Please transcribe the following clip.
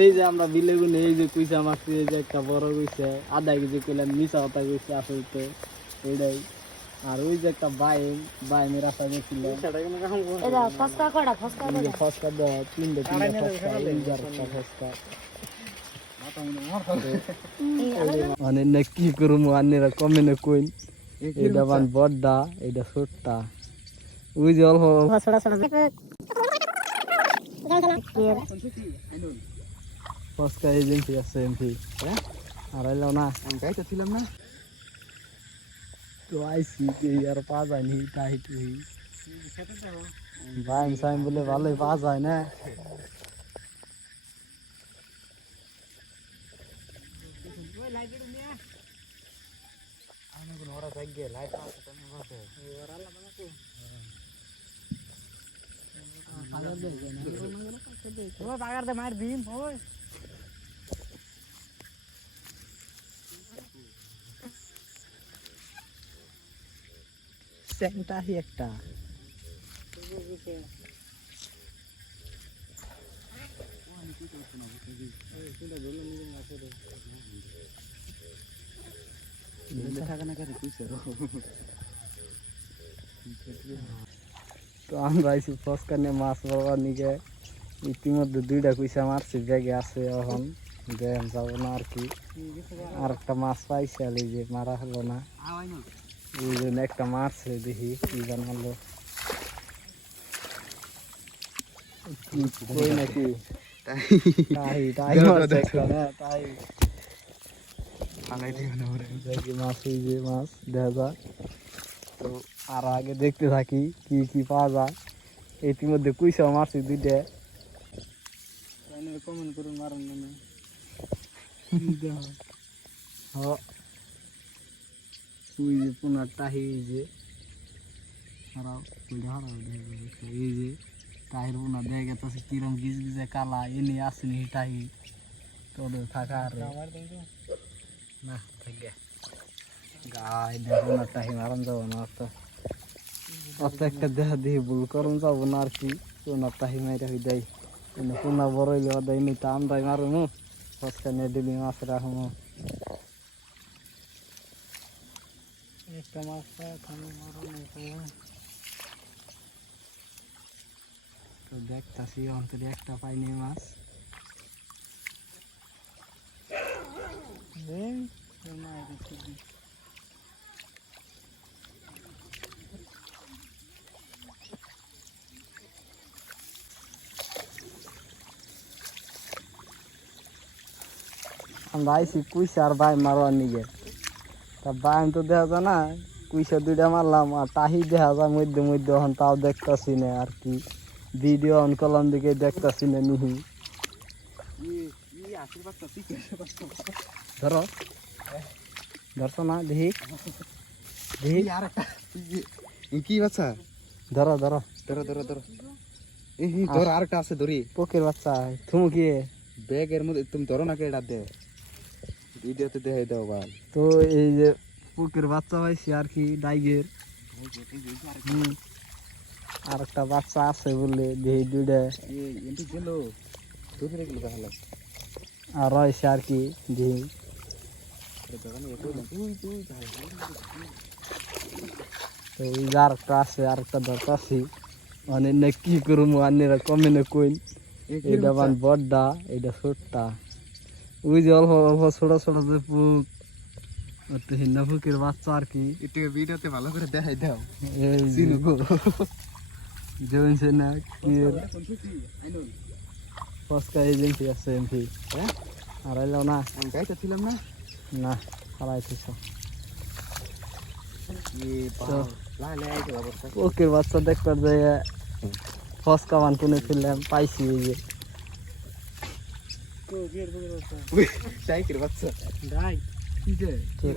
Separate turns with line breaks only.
এই যে আমরা বিলে গুনে এই যে কুইসা মারছি এই যে একটা বড় কুইসা আধা কেজি কইলাম মিশা কথা কইছে আসল তো ওইটাই। আর ওই যে একটা বাইম বাইমের আশা গেছিল
ফসকা ফসকা
ফসকা দেওয়া তিনটে তিনটে ফসকা এই যে একটা ফসকা। মানে না কি করুম আন্নেরা কমে না কইন এইটা বান বড়টা এইটা ছোটটা। ওই যে অল্প অল্প
ছোট ছোট।
ফসকা এজেন্সি আছে এমপি আর এলো না
আমি গাইতেছিলাম না
তো আইসি যে আর পাওয়া যায়নি টাইট হই বাইম সাইম বলে ভালোই পাওয়া যায় না স্যাংটা হি একটা। তো আমরা আইসি ফসকা নিয়ে মাছ ধরবার নিকে ইতিমধ্যে দুইটা কুইসা মারছি, ব্যাগে আছে এখন। দেন যাব না আর কি। আর একটা মাছ পাইছি যে মারা হলো না। ওই জন্য একটা মারছে দেখি কি কই নাকি? তাই। তাই মারছে একটা না তাই দেখি মাছ যে মাছ দেখা যায় তো আর আগে দেখতে থাকি কি কি পাওয়া যায়। ইতিমধ্যে কুইসা মারছি দুইটা। কমেন্ট করুন মারুন না। ওই যে পুনার টাহি এই যে হারাও ওইটা হারাও। এই যে টাহির পুনার দেখা গেছে কিরম গিজ গিজে কালা এনে আসেনি টাহি তোদের থাকা আর না, থাকে গাই দেখো না টাহি মারান যাব না, অত অত একটা দেহা দেহি ভুল করুন যাব না আর কি। পুনার টাহি মাইরা হই দেয় পুনা বড় হইলে দেয় নি তা আমরাই মারুন ফসকা নিয়ে দিলি মাছ রাখব একটা মাছ তো দেখতাছি অন্তরে একটা পাইনি মাছ আমরা আইসি কুইসা আর বাই মারবার নিগে তা তো দেখা যায় না কুইসা দুইটা মারলাম আর তাহি দেখা যায় মধ্যে মধ্যে এখন তাও দেখতাছি না আর কি। ভিডিও অন করলাম দিকে দেখতাছি না নিহি ধরো। ধরছো না দেখি। দেখি।
কি বাচ্চা?
ধরো ধরো।
ধরো ধরো ধরো। ধর আরেকটা আছে ধরি।
পোকের বাচ্চা তুমি কি
ব্যাগের মধ্যে তুমি ধরো না কেডা দে। ভিডিওতে দেখাই দাও ভাই।
তো এই যে পোকের বাচ্চা পাইছি আর কি, ডাইগের। আর একটা বাচ্চা আছে বলে দেখি দুইটা। আর রয়েছে আর কি
তুই
তো ওই যে আর একটা আছে আর একটা ধরতাছি মানে না কি করব, আন্নেরা কমে না কইন। এইটা বান বড়টা এইটা ছোটটা। ওই যে অল্প অল্প ছোট ছোট যে পুক ওতে হিন্না ফুকের বাচ্চা আর কি
এটা ভিডিওতে ভালো করে দেখাই দাও
এই যে
চিনু গো
জেন্সে না কি ফসকা এজেন্সি আছে এমপি
হ্যাঁ
আর এলো না
আমি গাইতেছিলাম না
না হারাইতেছ
এ বাবা লাই লাই আইছে অবস্থা
পোকের বাচ্চা দেখবার যাই ফসকা বান কোনে ফেললাম পাইছি এই যে
সাইকেল বাচ্চা
ঠিক।